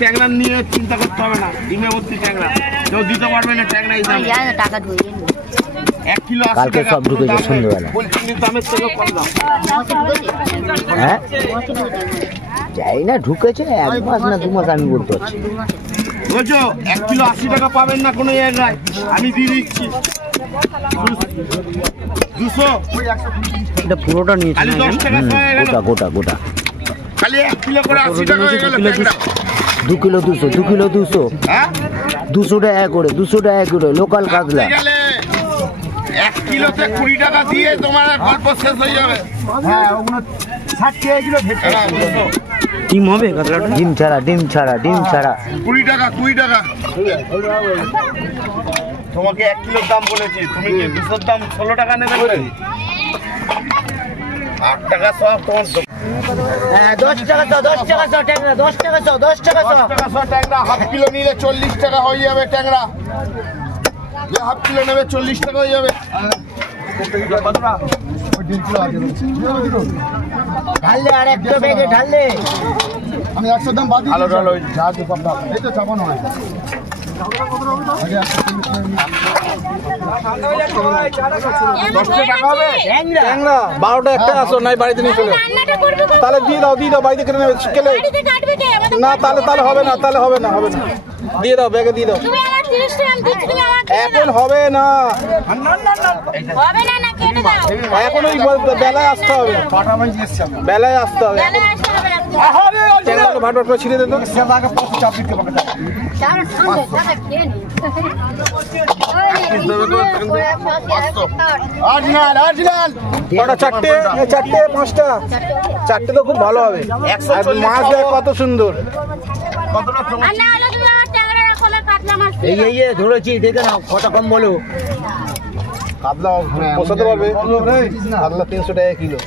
ট্যাংরা নিয়ে চিন্তা করতে হবে না, ডিমে ভর্তি ট্যাংরা কেউ দিতে পারবে না। ট্যাংরা টাকা ঢুকে 1 কিলো 80 টাকা সব ঢুকেছে সন্ধ্যাবেলা। বলছি দামের থেকে কম দাম। হ্যাঁ যাই না ঢুকেছে 1 মাস না 2 মাস আমি বলতে পারছি। বুঝছো 1 কিলো 80 টাকা পাবেন না কোনো জায়গায়, আমি দিয়ে দিচ্ছি 200। এটা পুরোটা নিয়েছি খালি 10 টাকা গোটা গোটা গোটা খালি 1 কিলো করে 80 টাকা হয়ে গেল। 2 কিলো 200 2 কিলো 200 হ্যাঁ 200 টাকা করে 200 টাকা করে লোকাল কাতলা। 1 কিলোতে 20 টাকা দিয়ে তোমার গল্প শেষ হয়ে যাবে। হ্যাঁ ওগুলো 60 টাকা কিলো ভেটে ডিম হবে কাতলাটা, ডিম ছাড়া 20 টাকা 20 টাকা। তোমাকে 1 কিলোর দাম বলেছি, তুমি কি 200 দাম 16 টাকা নেবে? 8 টাকা সব তোমার। হ্যাঁ 10 টাকা 10 টাকা 10 ট্যাংরা 10 টাকা 10 টাকা 10 ট্যাংরা। হাফ কিলো নিলে 40 টাকা হয়ে যাবে ট্যাংরা। যে হাফ কিলো নেবে 40 টাকা হয়ে যাবে। ঢাললে আর একটা ব্যাগে ঢাললে আমি 100 দাম বাদ দিই। ভালো ভালো এই তো চাপানো হয়। 10 টাকা হবে ট্যাংরা 12টা একটা আসো নাই বাড়িতে নিয়ে চলে। তাহলে দিয়ে দাও বাড়িতে কেটে নেবে কেলে না, তাহলে হবে না, দিয়ে দাও ব্যাগে দিয়ে দাও। এখন হবে না, এখন ওই বেলায় আসতে হবে, বেলায় আসতে হবে। ট্যাংরাটা ভাট ভাট করে ছিঁড়ে দিত। চারটে 5টা 4টে তো খুব ভালো হবে। মাছ দেখ কত সুন্দর। এই ধরেছি দেখে নাও কত কম বলো। কাতলা পোষাতে পারবে? কাতলা 300 টাকা কিলো।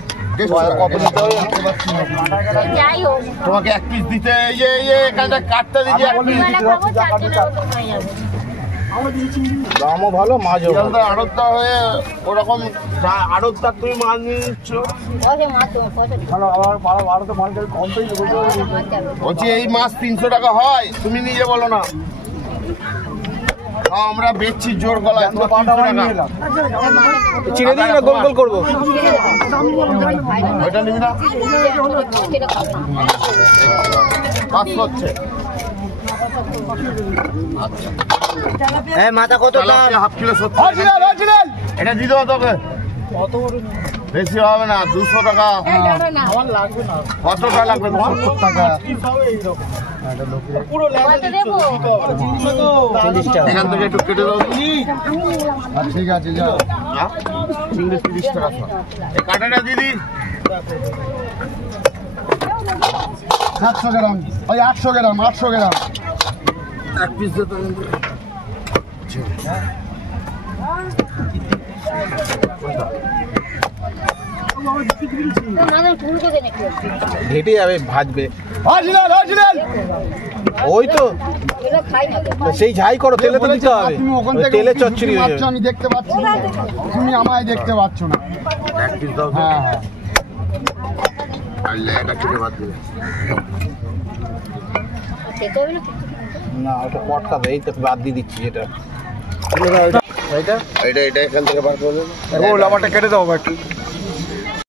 কত নিতে হবে? তোমাকে 1 পিস দিতে এখানটা কাটতে দিচ্ছি 1 পিস। দামও ভালো মাছও ভালো। আড়তটা হয়ে ওরকম আড়তটা তুমি মাছ নিয়ে নিচ্ছ। বলছি এই মাছ 300 টাকা হয়, তুমি নিজে বলো না। আমরা বেচছি জোর গলায়। চিনে দিই না গোল গোল করবো। ওইটা নিবি না? 500 হচ্ছে। মাথা কত হাফ কিলো 70। এটা দিয়ে দেবো তোকে, বেশি হবে না। 200 টাকা। কতটা লাগবে? 70 টাকা। এখান থেকে একটু কেটে দাও। ঠিক আছে যাও। 30 টাকা। এই কাটাটা দিদি 700 গ্রাম, ওই 800 গ্রাম 1 পিস দিতে। ঘেটে যাবে ভাজবে। ওই তো সেই ঝাই করো, তেলে তো দিতে হবে। তুমি ওখান থেকে তেলে চচ্চড়ি হয়ে যাবে। আমি দেখতে পাচ্ছি, তুমি আমায় দেখতে পাচ্ছ না। 1 পিস দাও। হ্যাঁ হ্যাঁ আর লেটা কেটে বাদ দিবে না, ওটা পটকা দেয়, এই তো বাদ দিয়ে দিচ্ছি। এটা এটা এখান থেকে বার করে দেবো। লাভাটা কেটে দাও একটু।